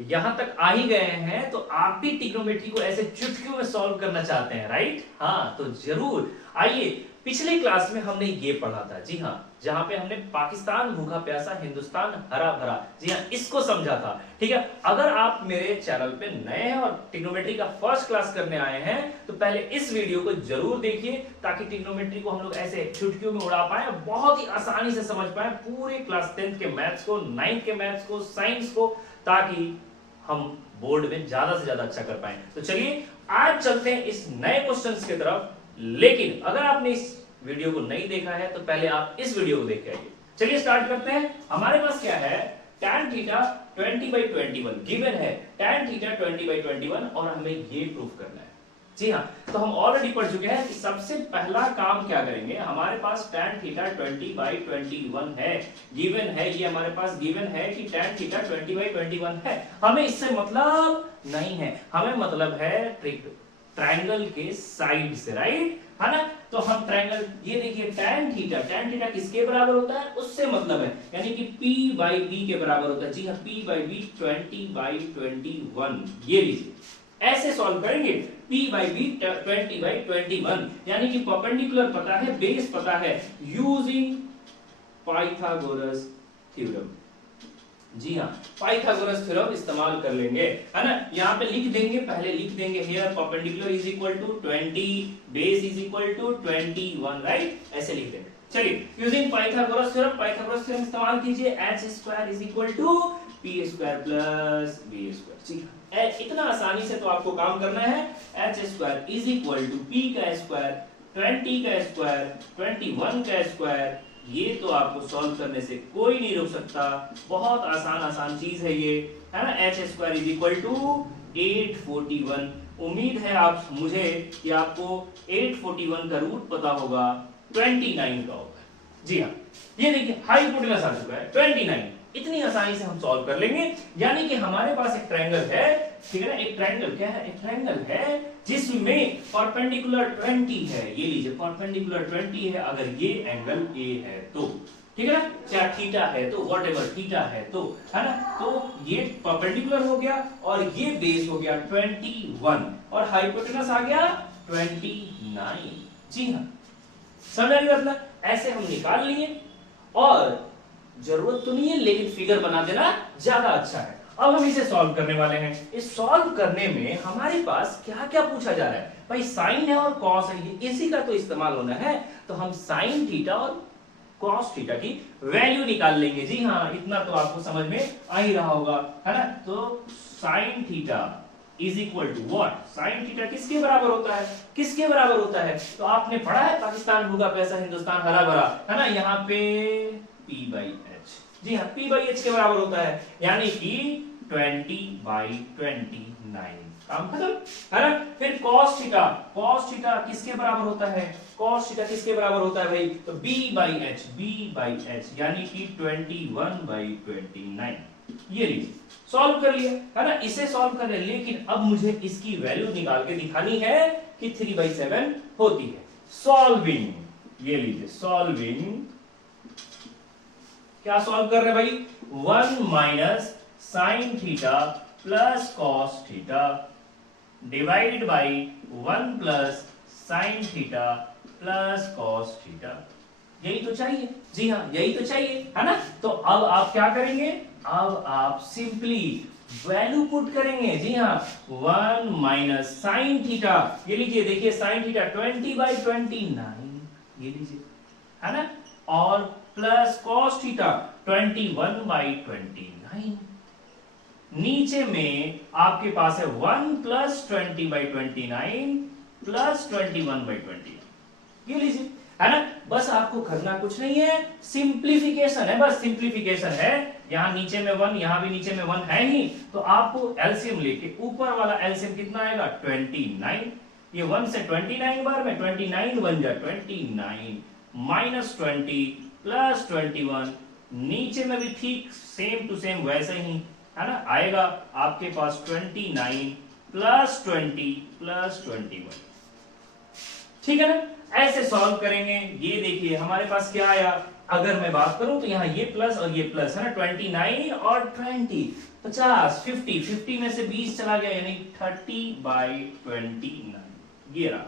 यहां तक आ ही गए हैं तो आप भी ट्रिग्नोमेट्री को ऐसे चुटकियों में सॉल्व करना चाहते हैं, राइट? हाँ, तो जरूर आइए। पिछले क्लास में हमने ये पढ़ा था, जी हाँ, जहां पे हमने पाकिस्तान भूखा प्यासा हिंदुस्तान हरा भरा, जी हाँ, इसको समझा था। ठीक है, अगर आप मेरे चैनल पे नए हैं और ट्रिग्नोमेट्री का फर्स्ट क्लास करने आए हैं तो पहले इस वीडियो को जरूर देखिए, ताकि ट्रिग्नोमेट्री को हम लोग ऐसे चुटकियों में उड़ा पाए, बहुत ही आसानी से समझ पाए पूरे क्लास 10th के मैथ्स को, 9th के मैथ्स को, साइंस को, ताकि हम बोर्ड में ज्यादा से ज्यादा अच्छा कर पाए। तो चलिए आज चलते हैं इस नए क्वेश्चंस की तरफ। लेकिन अगर आपने इस वीडियो को नहीं देखा है तो पहले आप इस वीडियो को देख के आइए। चलिए स्टार्ट करते हैं। हमारे पास क्या है, tan थीटा 20/21 गिवन है, tan थीटा 20/21 और हमें ये प्रूफ करना है। जी हाँ, तो हम ऑलरेडी पढ़ चुके हैं कि सबसे पहला काम क्या करेंगे, हमारे पास tan थीटा 20/21 है, गिवन है, ये हमारे पास गिवन है कि tan थीटा 20/21 है। हमें इससे मतलब नहीं है, हमें मतलब है ट्रायंगल के साइड से, राइट है ना? तो हम ट्रायंगल, ये देखिए tan थीटा किसके बराबर होता है, उससे मतलब है, यानी कि p/b के बराबर होता है। जी हाँ, p/b 20/21, ये लीजिए ऐसे सॉल्व करेंगे। p/b 20/21 यानी कि परपेंडिकुलर पता है, बेस पता है, यूजिंग पाइथागोरस थ्योरम। जी हाँ, पाइथागोरस थ्योरम इस्तेमाल कर लेंगे, है ना? यहाँ पे लिख देंगे, पहले लिख देंगे here perpendicular is equal to 20, base is equal to 21, right? ऐसे लिख देंगे। चलिए, यूजिंग पाइथागोरस थ्योरम इस्तेमाल कीजिए। h² is equal to p² plus b²। जी हाँ, इतना आसानी से तो आपको काम करना है। h² is equal to p का स्क्वायर, 20 का स्क्वायर, 21 का स्क्वायर, ये तो आपको सॉल्व करने से कोई नहीं रोक सकता। बहुत आसान चीज है ये, है ना? h² is equal to 841। उम्मीद है आप मुझे कि आपको 841 का रूट पता होगा, 29 का होगा। जी हाँ, ये देखिए हाइपोटेनस आ चुका है 29। इतनी आसानी से हम सॉल्व कर लेंगे। यानी कि हमारे पास एक ट्रायंगल है, ठीक है ना? एक ट्रायंगल क्या है, एक ट्रायंगल है जिसमें परपेंडिकुलर 20 है। ये लीजिए परपेंडिकुलर 20 है, अगर ये एंगल ए है तो, ठीक है ना? चाहे थीटा है तो, व्हाटएवर थीटा है तो, है ना? तो ये परपेंडिकुलर हो गया और ये बेस हो गया 21 और हाइपोटेनस आ गया 29। जी हाँ, समझ आ रही बात ना? ऐसे हम निकाल लिए और जरूरत तो नहीं है, लेकिन फिगर बना देना ज्यादा अच्छा है। अब हम इसे सॉल्व करने वाले हैं। इस सॉल्व करने में हमारे पास क्या क्या पूछा जा रहा है भाई, साइन है और कॉस है, इसी का तो इस्तेमाल होना है। तो हम साइन थीटा और कॉस थीटा की वैल्यू निकाल लेंगे। जी हाँ, इतना तो आपको समझ में आ ही रहा होगा, है ना? तो sine theta is equal to what, sine theta किसके बराबर होता है, किसके बराबर होता है? तो आपने पढ़ा है पाकिस्तान भूखा प्यासा हिंदुस्तान हरा भरा, है ना? यहाँ पे p/h, जी हाँ, p/h के बराबर होता है, यानी कि 20/29। काम खत्म, है ना? फिर cos थीटा किसके बराबर होता है, cos थीटा किसके बराबर होता है भाई? तो b/h यानी कि 21/29। ये लीजिए सॉल्व कर लिया, है ना? इसे सॉल्व कर लिया, लेकिन अब मुझे इसकी वैल्यू निकाल के दिखानी है कि 3/7 होती है। सॉल्विंग, ये लीजिए सॉल्विंग, क्या सॉल्व कर रहे हैं भाई? 1 minus sine theta plus cos theta divided by 1 plus sine theta plus cos theta. यही तो चाहिए। जी हाँ, यही तो चाहिए, है ना? तो अब आप क्या करेंगे, अब आप सिंपली वैल्यू पुट करेंगे। जी हाँ, 1 माइनस साइन थीटा, ये लीजिए देखिए साइन थीटा 20/29, ये लीजिए, है ना? और प्लस कॉस थीटा 21/29। नीचे में आपके पास है 1 प्लस 20/29 प्लस 21/29, ये लीजिए, है ना? बस आपको करना कुछ नहीं है, सिंप्लीफिकेशन है, बस सिंप्लीफिकेशन है। यहां नीचे में 1, यहां भी नीचे में 1 है ही, तो आपको एलसीएम लेके ऊपर वाला एलसीएम कितना आएगा 29। ये 1 से 29 बार में 29 बन जाए 29 माइनस 20 प्लस 21, नीचे में भी ठीक सेम टू सेम वैसे ही, है ना? आएगा आपके पास 29 प्लस 20 प्लस 21। ठीक है ना? ऐसे सॉल्व करेंगे। ये देखिए हमारे पास क्या आया, अगर मैं बात करूं तो यहाँ ये प्लस और ये प्लस है ना, 29 और 20, 50, 50 में से 20 चला गया यानी 30/29, ये रहा।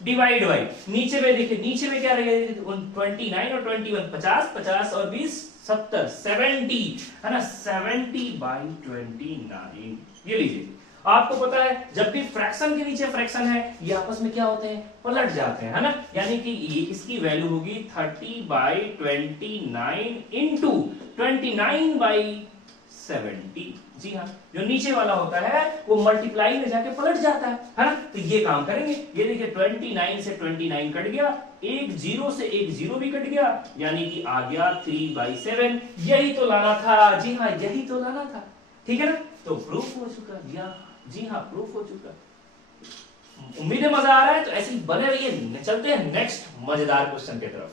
डिवाइड बाई नीचे में देखिए, नीचे में क्या रहेगा, 29 और 21, 50, 50 और 20, 70, 70 है ना, 70/29। ये लीजिए, आपको पता है जब भी फ्रैक्शन के नीचे फ्रैक्शन है ये आपस में क्या होते हैं, पलट जाते हैं, है ना, यानी कि ये इसकी वैल्यू होगी 30/29 इंटू 29/70। जी हाँ, जो नीचे वाला होता है वो मल्टीप्लाई में जाके पलट जाता है ना, तो ये काम करेंगे। ये देखिए 29 से 29 कट गया, एक जीरो से एक जीरो भी कट गया, यानी कि आ गया 3/7। यही तो लाना था, जी हाँ यही तो लाना था, ठीक है ना, तो प्रूफ हो चुका। जी हाँ प्रूफ हो चुका। उम्मीद है मजा आ रहा है, तो ऐसे ही बने रहिए। चलते हैं नेक्स्ट मजेदार क्वेश्चन की तरफ।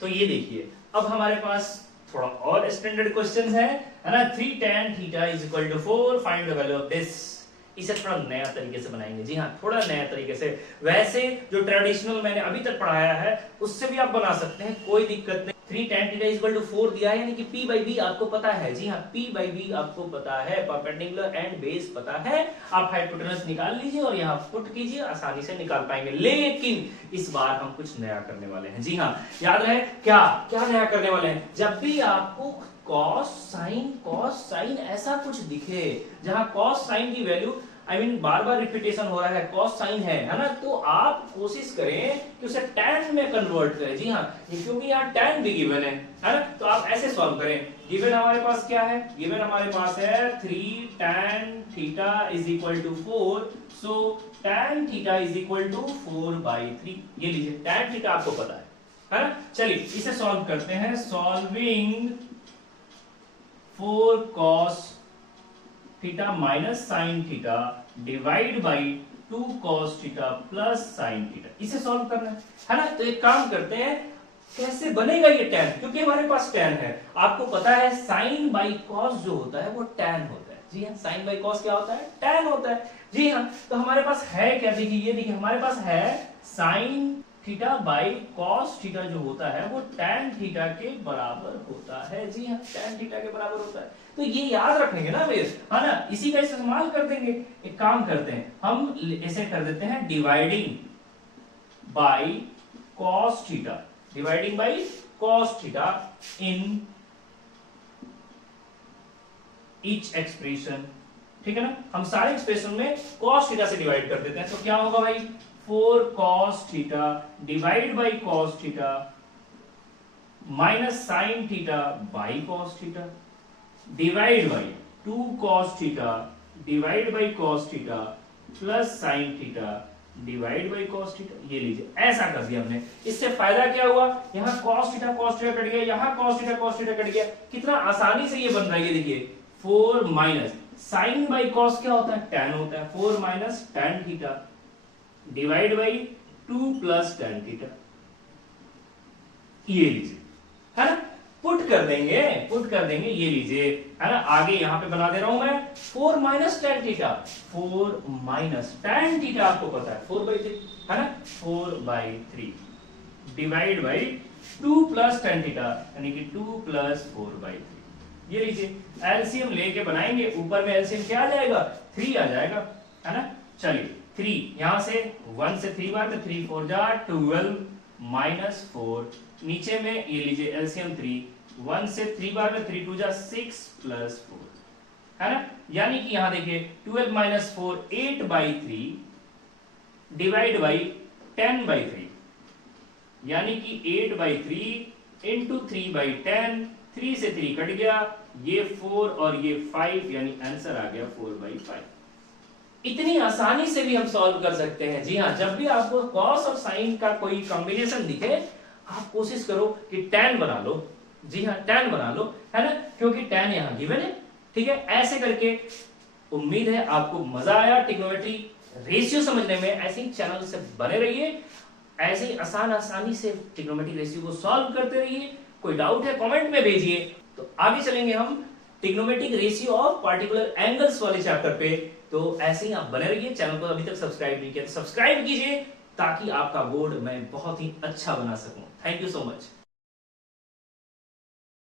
तो ये देखिए, अब हमारे पास थोड़ा और स्टैंडर्ड क्वेश्चन है ना, 3 tan theta is equal to 4, find the value of this. इसे थोड़ा नया तरीके से बनाएंगे। जी हाँ, थोड़ा नया तरीके से, वैसे जो ट्रेडिशनल मैंने अभी तक पढ़ाया है उससे भी आप बना सकते हैं, कोई दिक्कत नहीं। 3 tan थीटा इक्वल टू 4 दिया है, यानी कि p by b आपको पता है। जी हाँ, p by b आपको पता है, परपेंडिकुलर एंड बेस पता है। आप हाइपोटेनस निकाल लीजिए और यहाँ पुट कीजिए, आसानी से निकाल पाएंगे। लेकिन इस बार हम कुछ नया करने वाले हैं। जी हाँ, याद रहे क्या क्या नया करने वाले हैं। जब भी आपको कॉस साइन ऐसा कुछ दिखे जहां कॉस साइन की वैल्यू बार बार रिपीटेशन हो रहा है, कॉस साइन है ना, तो आप कोशिश करें कि उसे tan में कन्वर्ट करें। जी हाँ, क्योंकि यहाँ tan भी गिवन है ना, तो आप ऐसे सॉल्व करें। गिवन हमारे पास क्या है, गिवन हमारे पास है 3 tan theta is equal to 4, so tan theta is equal to 4/3। ये लीजिए, tan थीटा आपको पता है ना। चलिए इसे सॉल्व करते हैं। Solving 4 cos theta minus sine theta divide by 2 cos theta plus sine theta, इसे सॉल्व करना है ना। तो एक काम करते हैं, कैसे बनेगा ये tan, क्योंकि हमारे पास tan है। आपको पता है साइन बाई कॉस जो होता है वो tan होता है। जी हाँ, साइन बाई कॉस क्या होता है, tan होता है। जी हाँ, तो हमारे पास है क्या, देखिए ये देखिए हमारे पास है sine theta by cos theta जो होता है वो tan थीटा के बराबर होता है। जी हाँ, tan थीटा के बराबर होता है। तो ये याद रखेंगे ना फिर, है ना, इसी का इस्तेमाल कर देंगे। एक काम करते हैं, हम ऐसे कर देते हैं, dividing by cos theta, dividing by cos theta in each expression. ठीक है ना, हम सारे एक्सप्रेशन में कॉस थीटा से डिवाइड कर देते हैं। तो क्या होगा भाई, 4 cos theta divide by cos theta minus sine theta by cos theta divide by 2 cos theta divide by cos theta plus sine theta divide by cos theta. ये लीजिए, ऐसा कर दिया हमने। इससे फायदा क्या हुआ, यहाँ cos थीटा कट गया, यहाँ cos थीटा कट गया। कितना आसानी से ये बन रहा है। ये देखिए 4 माइनस साइन बाई cos क्या होता है, tan होता है। 4 minus tan theta divide by 2 plus tan theta. ये लीजिए, है ना, पुट कर देंगे। ये लीजिए, है ना, आगे यहां पे बना दे रहा हूं मैं 4 minus tan theta, 4 minus tan theta आपको पता है 4/3, है ना, 4/3 divide by 2 plus tan theta यानी कि 2 प्लस 4/3। ये लीजिए, एलसीएम लेके बनाएंगे, ऊपर में एलसीएम क्या आ जाएगा, 3 आ जाएगा, है ना। चलिए 3 यहां से 1 से 3 बार, तो 3 4 जा 12 माइनस 4, नीचे में ये लीजिए एलसीएम 3, 1 से 3 बार में 3 2 जा 6 प्लस 4, है ना। यानी कि यहां देखिए 12 माइनस 4 8/3 डिवाइड बाई 10/3, यानी कि 8/3 इंटू 3/10, 3 से 3 कट गया, ये 4 और ये 5, यानी आंसर आ गया 4/5। इतनी आसानी से भी हम सॉल्व कर सकते हैं। जी हाँ, जब भी आपको कॉस और साइन का कोई कॉम्बिनेशन दिखे, आप कोशिश करो कि tan बना लो। जी हाँ, tan बना लो, है ना, क्योंकि tan यहाँ गिवन है। ठीक है, ऐसे करके उम्मीद है आपको मजा आया ट्रिग्नोमेट्री रेशियो समझने में। ऐसे ही चैनल से बने रहिए, ऐसे ही आसानी से ट्रिग्नोमेट्री रेशियो को सॉल्व करते रहिए। कोई डाउट है कमेंट में भेजिए। तो आगे चलेंगे हम trigonometric ratio of particular angles वाले चैप्टर पे। तो ऐसे ही आप बने रहिए। चैनल को अभी तक सब्सक्राइब नहीं किया तो सब्सक्राइब कीजिए, ताकि आपका बोर्ड मैं बहुत ही अच्छा बना सकूं। Thank you so much.